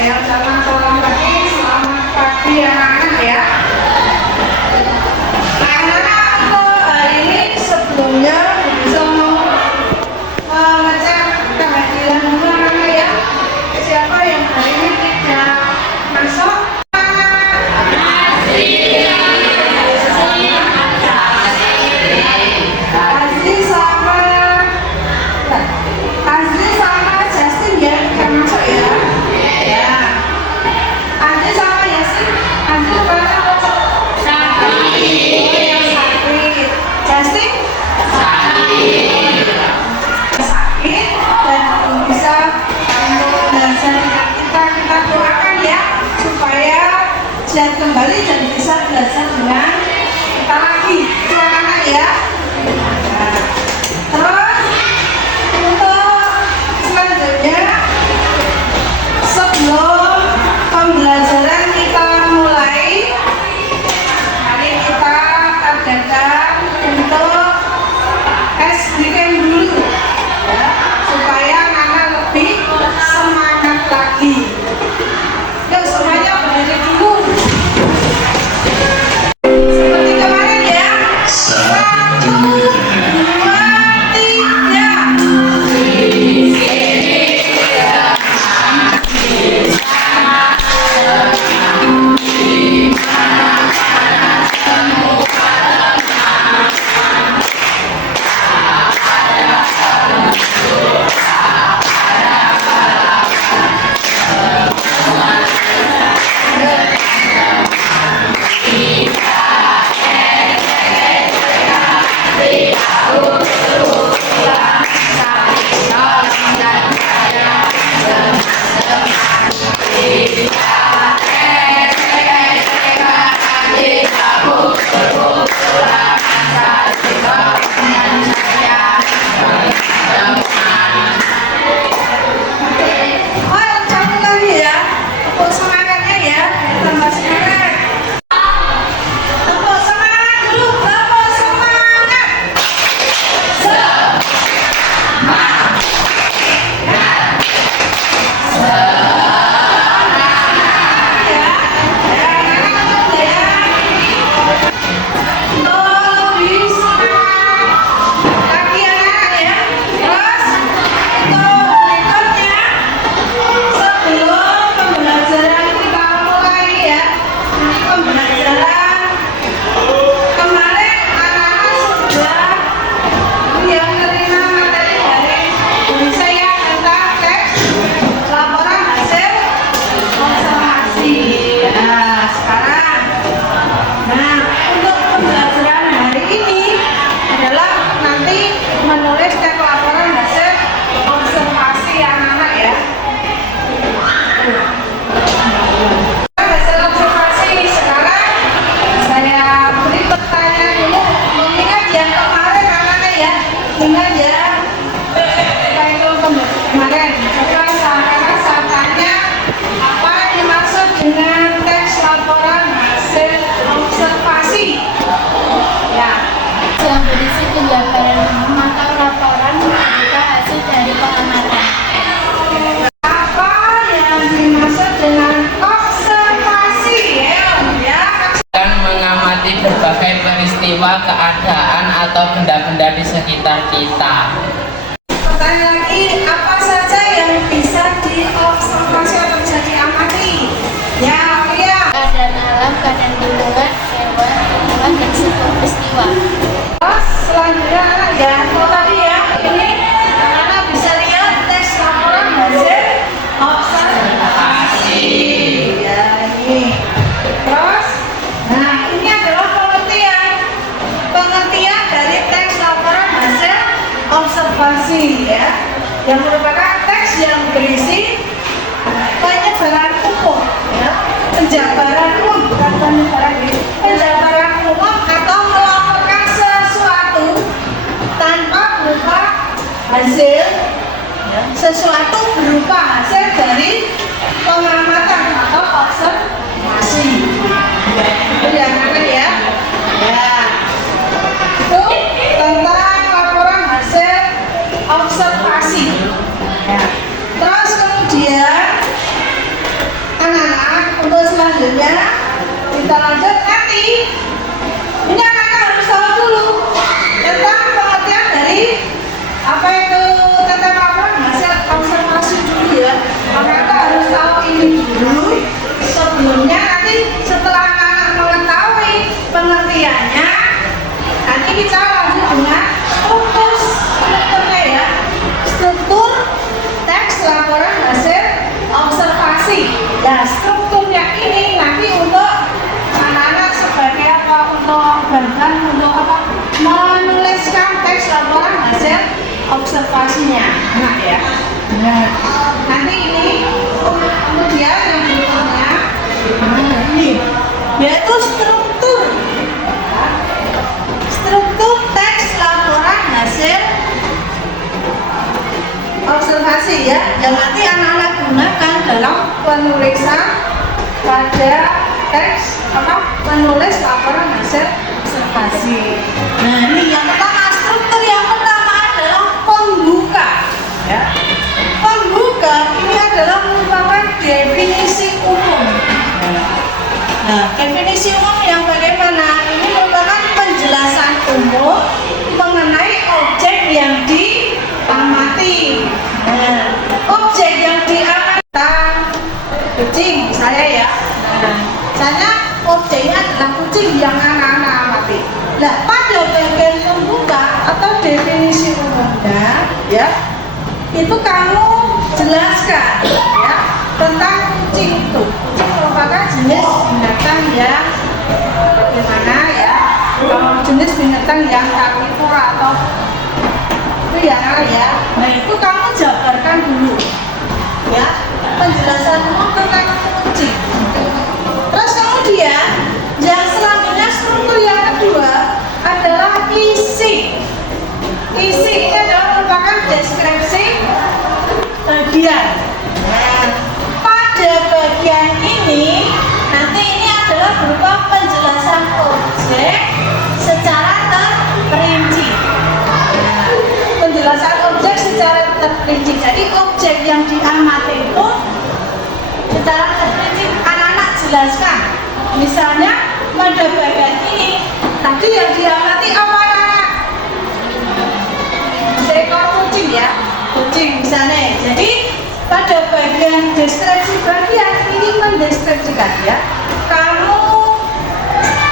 Yang selamat pagi anak-anak ya. Anak-anak hari ini sebelumnya bisa mau ngecek kehadiran anak-anak ya. Siapa yang hari ini tidak masuk? Azri sama Justin ya, kan masuk ya. Ya. Azri sama Yasin, Azri mana masuk? Sakit. Yang sakit. Justin? Sakit. Sakit dan bisa untuk belajar kita doakan ya supaya sehat kembali dan bisa belajar dengan kita lagi, anak-anak ya. Terus untuk selanjutnya, sebelum pembelajaran kita mulai, mari kita adakan untuk tes weekend dulu ya, supaya anak lebih semangat lagi. Yuk semuanya berdiri dulu seperti kemarin ya. 1, 2, 3. Berbagai peristiwa, keadaan, atau benda-benda di sekitar kita. Pertanyaan lagi, apa saja yang bisa diobservasi atau bisa diamati? Ya, Keadaan alam, keadaan lingkungan, hewan, tumbuhan, dan sebuah peristiwa. terus selanjutnya anak ya, tadi ya, ini anak bisa lihat tes laporan hasil observasi. Ya, ini. Terus, nah ini adalah pengertian dari teks laporan hasil observasi ya, yang merupakan teks yang berisi penyebaran umum ya, penjabaran umum, bukan penyebaran ini, penjabaran umum atau melaporkan sesuatu tanpa berupa hasil ya, sesuatu berupa hasil dari pengamatan atau observasi. Itu yang mana ya? Ya. Itu tentang laporan hasil observasi ya. Terus kemudian selanjutnya kita lanjut nanti. Ini anak-anak harus tahu dulu tentang pengertian dari apa itu tentang laporan hasil observasi dulu ya. Anak-anak harus tahu ini dulu sebelumnya, nanti setelah anak-anak mengetahui pengertiannya, nanti kita lanjut dengan strukturnya ya. Struktur teks laporan hasil observasi. Nah, strukturnya ini nanti untuk anak-anak sebagai apa, untuk bahan untuk apa, menuliskan teks laporan hasil observasinya. Nah ya. Nah, nanti ini kemudian yang berikutnya ini yaitu struktur teks laporan hasil observasi ya, yang nanti anak-anak gunakan dalam penulisan pada teks apa, penulis laporan hasil observasi. Nah ini yang pertama, struktur yang pertama adalah pembuka ya. Pembuka ini adalah merupakan definisi umum. Nah, definisi umum yang bagaimana? Ini merupakan penjelasan umum mengenai objek yang diamati. Nah, objek yang diamati kucing saya ya. Nah, misalnya objeknya adalah kucing yang anak-anak amati. Nah, pada bagian pembuka atau definisi umumnya ya, itu kamu jelaskan ya tentang kucing itu. Kucing merupakan jenis binatang yang bagaimana ya, jenis binatang yang karnivora atau itu ya. Nah itu kamu jabarkan dulu ya, penjelasan umum tentang kucing. Terus kemudian yang selanjutnya, struktur yang kedua adalah isi. Isi ini adalah merupakan deskripsi bagian. Nah, pada bagian ini nanti ini adalah berupa penjelasan objek secara terperinci. Nah, penjelasan objek secara terperinci. Jadi objek yang diamati itu secara terperinci anak-anak jelaskan. Misalnya pada bagian ini tadi yang diamati apa anak? Seekor kucing ya, kucing misalnya. Jadi pada bagian deskripsi bagian ini mendeskripsikan ya,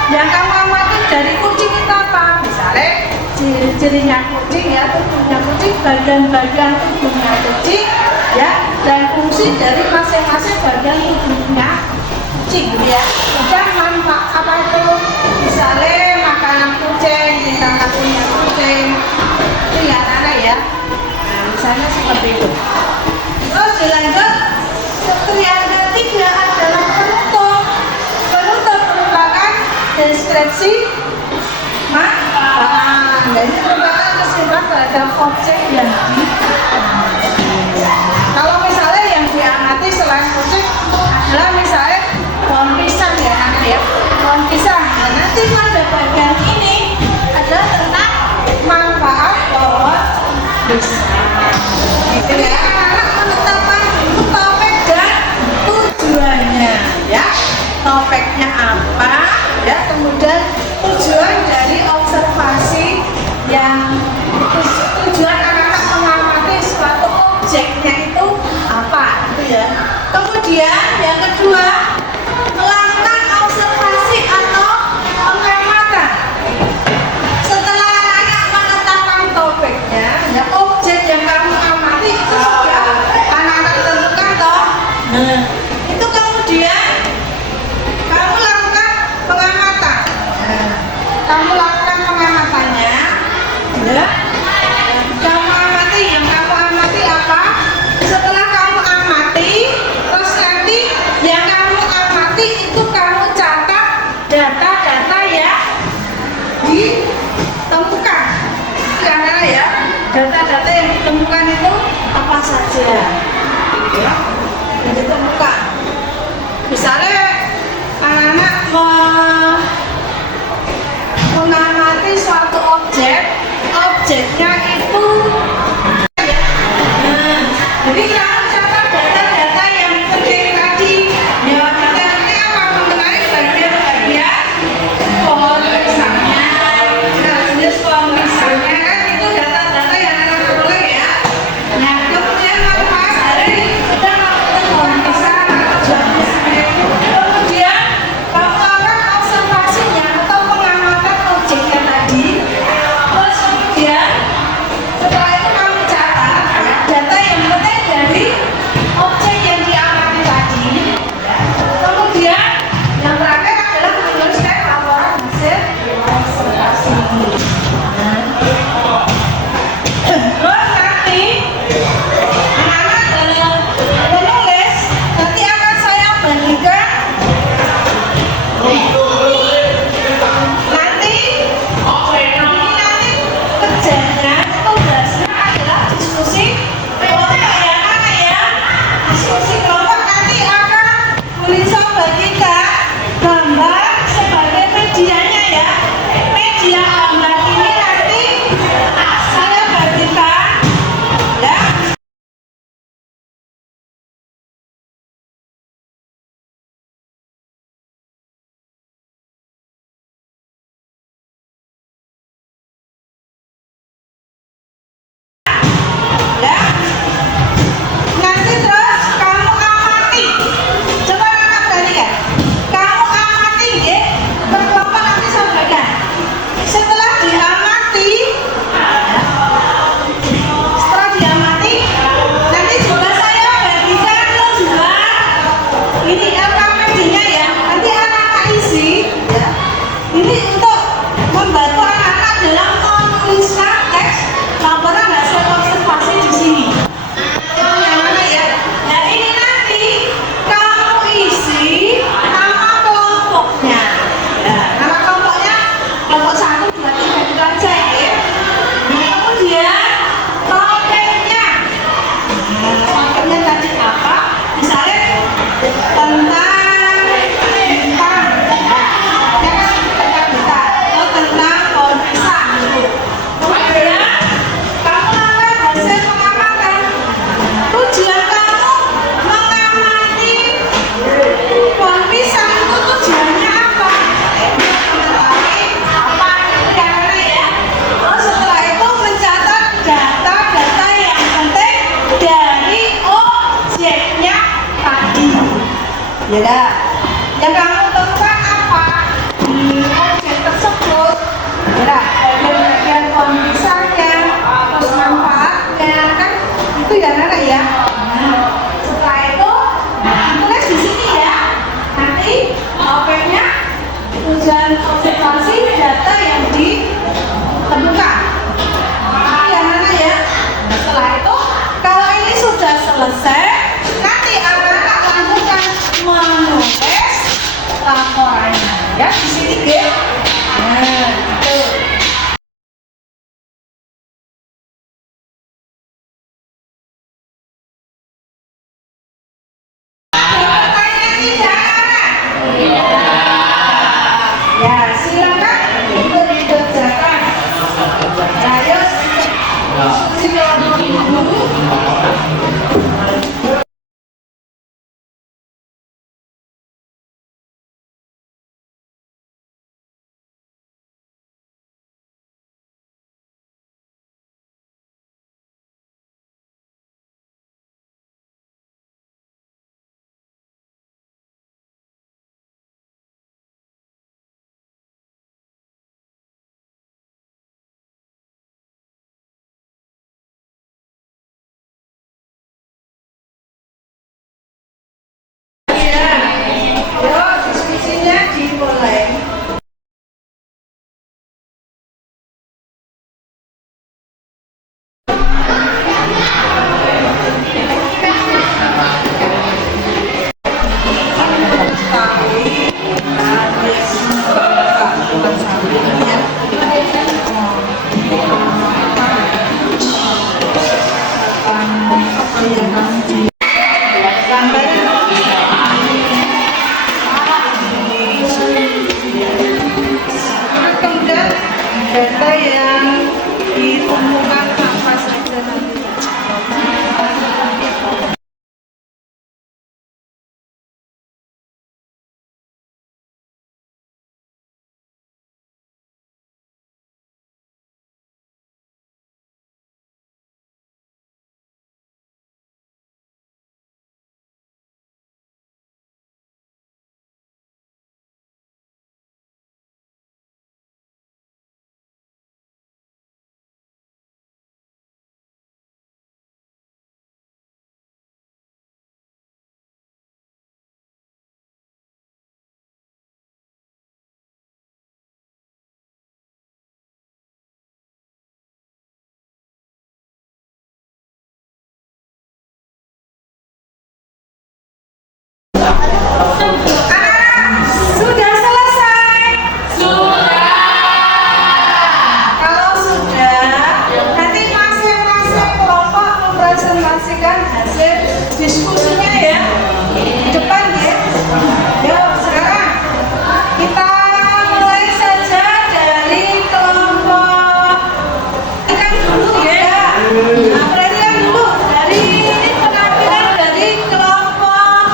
yang kamu amati dari kucing itu apa? Misalnya ciri-cirinya kucing ya, tubuhnya kucing, bagian-bagian tubuhnya kucing ya, dan fungsi dari masing-masing bagian tubuhnya kucing ya. Dan manfaat apa itu? Misalnya makanan kucing, tingkah lakunya kucing, itu ya anak ya. Nah, misalnya seperti itu. Terus dilanjut, struktur yang ketiga adalah penutup. Penutup merupakan deskripsi manfaat. Jadi merupakan kesimpulan terhadap objek yang diamati. Kalau misalnya yang diamati selain kucing adalah misalnya pohon pisang ya anak ya, pohon pisang. Nah, nanti pada bagian ini adalah tentang manfaat pohon pisang. Gitu ya, anak menetapkan dulu topik dan tujuannya ya. Topiknya apa ya, kemudian tujuan dari observasi yang tujuan anak-anak mengamati suatu objeknya itu apa itu ya. Kemudian yang kedua, melakukan observasi atau pengamatan. Setelah anak-anak menetapkan topiknya ya, objek yang kamu amati itu sudah anak-anak tentukan toh. Nah, itu kemudian kamu lakukan pengamatan. Nah, kamu lakukan pengamatannya ya. Kamu amati, yang kamu amati apa? Setelah kamu amati, terus nanti yang kamu amati itu kamu catat data-data yang ditemukan. Karena ya, data-data yang ditemukan itu apa saja ya, yang ditemukan. Ya dah. Yang kamu temukan apa di objek tersebut? Ya dah. Bagian pemisahannya, terus manfaatnya kan itu ya Nana ya. Setelah itu tulis di sini ya. Nanti objeknya tujuan observasi data yang ditemukan. Ya Nana ya. Setelah itu kalau ini sudah selesai, nanti anak-anak lakukan menulis laporannya ya di sini ya. Nah, itu. Ya, silakan untuk dikerjakan. Ayo, yuk diskusinya dimulai. Kemudian data yang ditemukan apa saja nanti. Sudah selesai? Sudah. Kalau sudah, nanti masing-masing kelompok mempresentasikan hasil diskusinya ya. Di depan ya. Yuk, sekarang kita mulai saja dari kelompok kan dulu ya. Nah, perhatikan dulu dari ini penampilan dari kelompok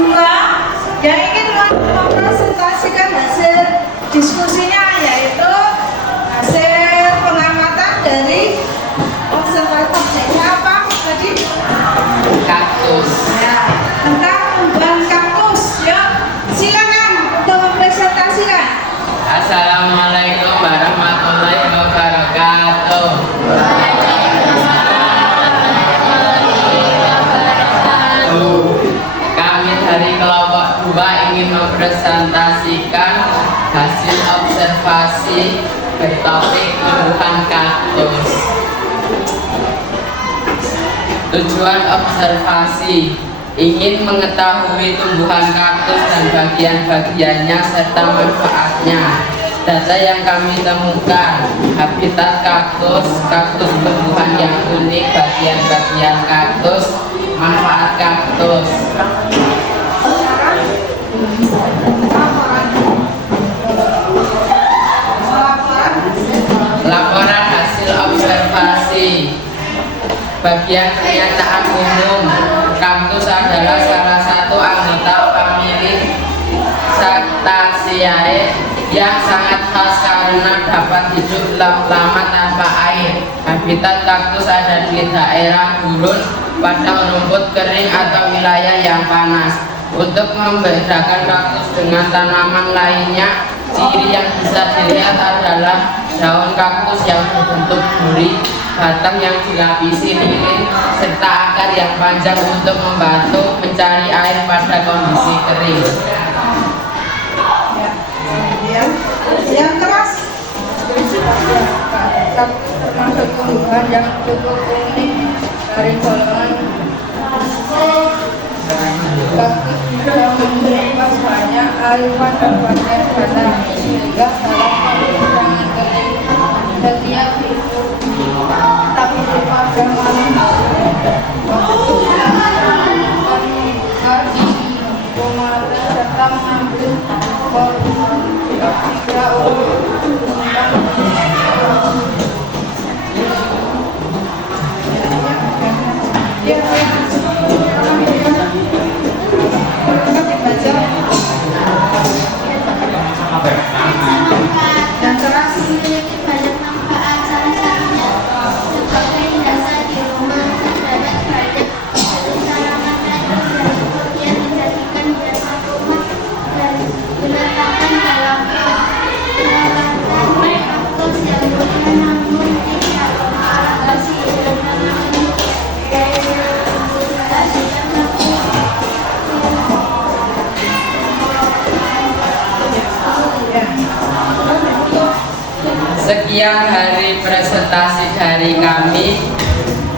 2 yang ingin mempresentasikan hasil diskusinya, yaitu hasil pengamatan dari observasinya apa tadi? Kaktus. Ya, tentang tumbuhan kaktus. Yuk, silakan untuk mempresentasikan. Assalamualaikum warahmatullahi wabarakatuh. Kami dari kelompok 2 ingin mempresentasikan hasil observasi bertopik tumbuhan kaktus. Tujuan observasi ingin mengetahui tumbuhan kaktus dan bagian-bagiannya serta manfaatnya. Data yang kami temukan: habitat kaktus, kaktus tumbuhan yang unik, bagian-bagian kaktus, manfaat kaktus. Laporan hasil observasi. Bagian pernyataan umum: kaktus adalah salah satu anggota famili Cactaceae yang sangat khas karena dapat hidup lama tanpa air. Habitat kaktus ada di daerah gurun, padang rumput kering atau wilayah yang panas. Untuk membedakan kaktus dengan tanaman lainnya, ciri yang bisa dilihat adalah daun kaktus yang berbentuk duri, batang yang dilapisi lilin, serta akar yang panjang untuk membantu mencari air pada kondisi kering. Yang keras. Termasuk tumbuhan yang cukup unik dari golongan kaktus bisa menyimpan banyak air pada bagian batang sehingga dalam kondisi sangat kering setiap tak pada serta mengambil dioksida untuk Yang keras. memiliki banyak manfaat, salah satunya sebagai dasar di rumah terdapat banyak tanaman kaktus yang kemudian dijadikan dasar rumah dan diletakkan dalam peralatan kaktus yang mudah namun tidak membatasi tanaman Sekian hari presentasi dari kami.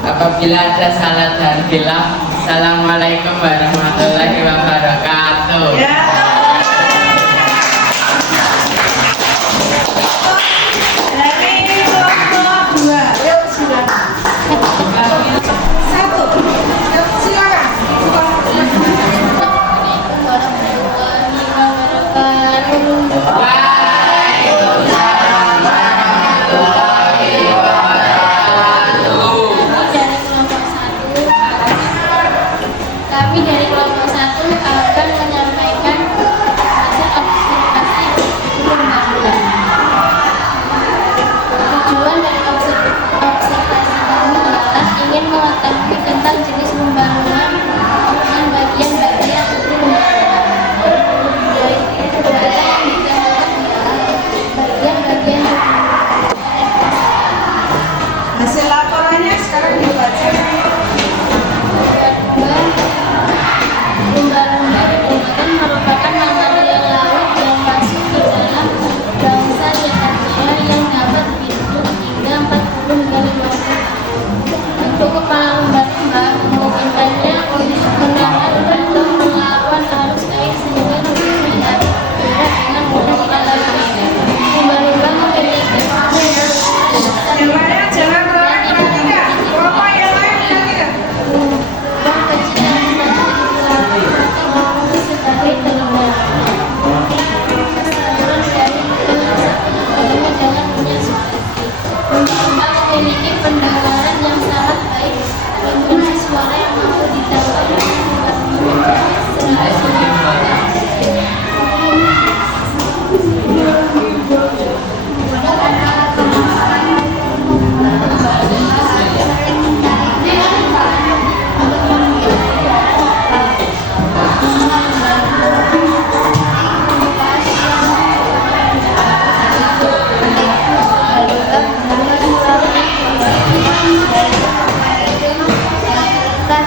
Apabila ada salah dan hilaf, assalamualaikum warahmatullahi wabarakatuh. Ya. Dari kelompok 2, yuk silakan. 1, silakan. Assalamualaikum warahmatullahi wabarakatuh. Kami dari kelompok 1 akan menyampaikan hasil observasi lumba-lumba. Tujuan dari observasi kami adalah ingin mengetahui tentang jenis lumba-lumba dan bagian-bagian tubuh lumba-lumba. Dari data yang ditemukan ialah bagian-bagian tubuh. Hasil laporannya sekarang dibaca. Lumba-lumba ditemukan merupakan mamalia laut yang masuk ke dalam bangsa Cetacea yang dapat hidup hingga 40 hingga 50 tahun. Untuk kepala lumba-lumba memungkinkannya untuk menahan atau melawan arus air sehingga tidak dengan mudah mengalami. Lumba-lumba memiliki Yang lain jangan terlalu tidak. Kelompok yang lain tidak. lubang kecil yang sebagai telinga. Saluran dari telinga jangan punya suara. Lumba memiliki pendengaran yang sangat baik, mempunyai suara yang mampu ditangkap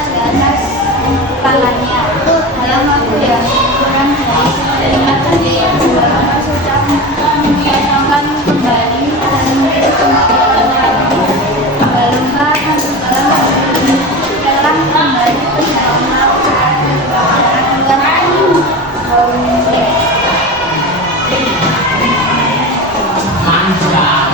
di atas kepalanya dalam waktu yang kurang dari 5 detik. Lumba-lumba sudah mengosongkan kembali dan kembali lumba-lumba telah kembali ke dalam Mantap.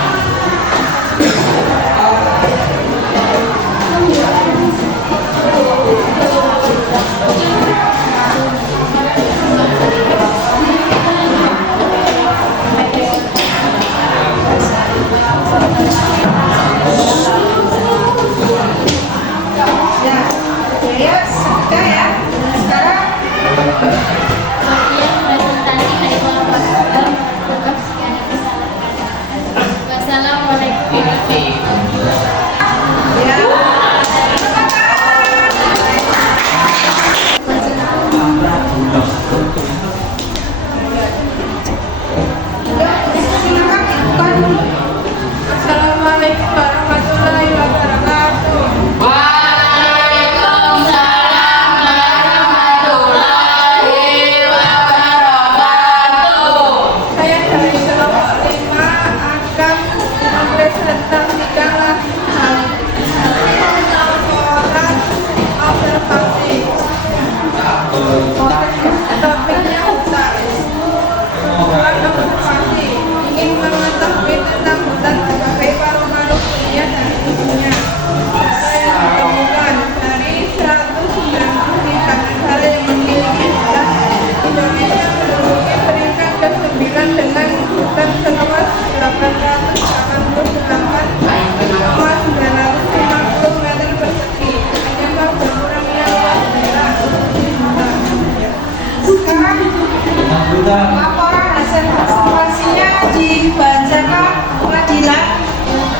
Laporan hasil observasinya dibacakan Fadilah.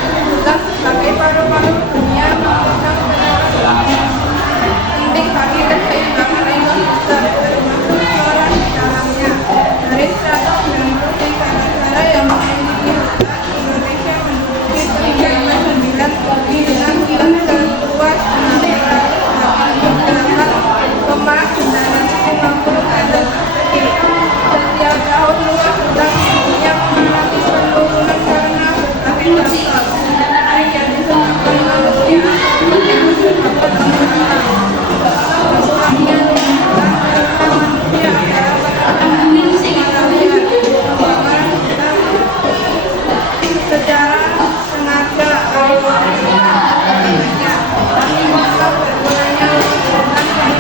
Tugas sebagai paru-paru dunia mengundang penting bagi keseimbangan ekosistem termasuk flora di dalamnya. Dari 193 negara yang memiliki hutan, Indonesia menduduki peringkat ke-9 dengan luas terluas 688,950 km persegi. Setiap tahun luas hutan di dunia mengalami penurunan karena berbagai faktor. Baik yang disebabkan manusia ataupun yang disebabkan orang alam. Berkurangnya luas hutan karena manusia adalah penanganan malaria, pembuangan hutan secara sengaja atau tidak. Akibat berkurangnya luas hutan karena alam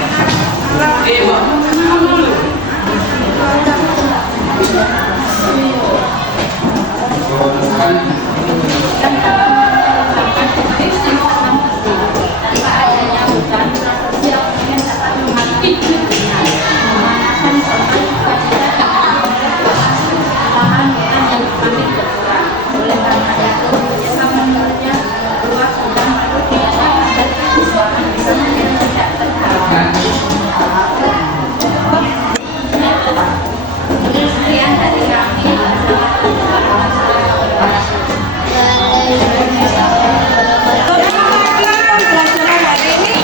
Pembelajaran hari ini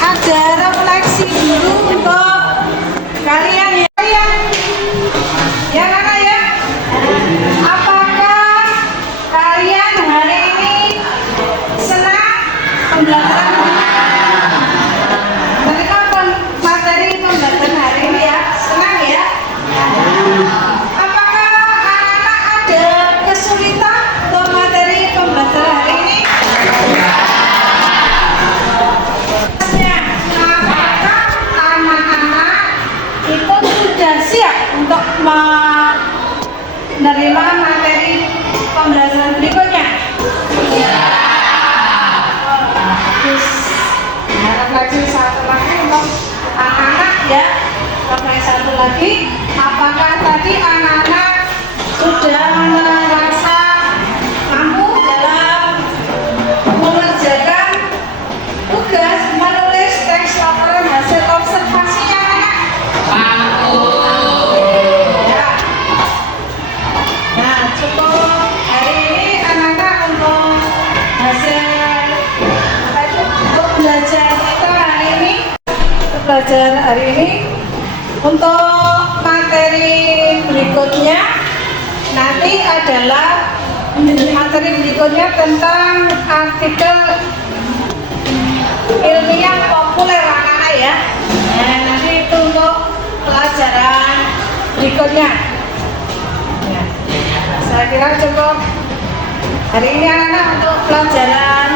ada refleksi dulu untuk kalian ya anak ya. Apakah kalian hari ini senang pembelajaran materi pembelajaran hari ini ya? Senang ya? Apakah anak-anak ada kesulitan untuk materi pembelajaran hari ini? Apakah anak-anak itu sudah siap untuk menerima materi pembelajaran berikutnya? Bagus. Nah, refleksi satu lagi untuk anak-anak ya. Refleksi satu lagi, apakah tadi anak-anak sudah merasa mampu dalam mengerjakan tugas menulis teks laporan hasil observasinya anak? Ya. Nah, cukup hari ini anak-anak untuk hasil untuk belajar kita hari ini. Belajar hari ini untuk materi berikutnya nanti adalah materi berikutnya tentang artikel ilmiah populer anak-anak ya. Nah, nanti itu untuk pelajaran berikutnya. Saya kira cukup hari ini anak-anak untuk pelajaran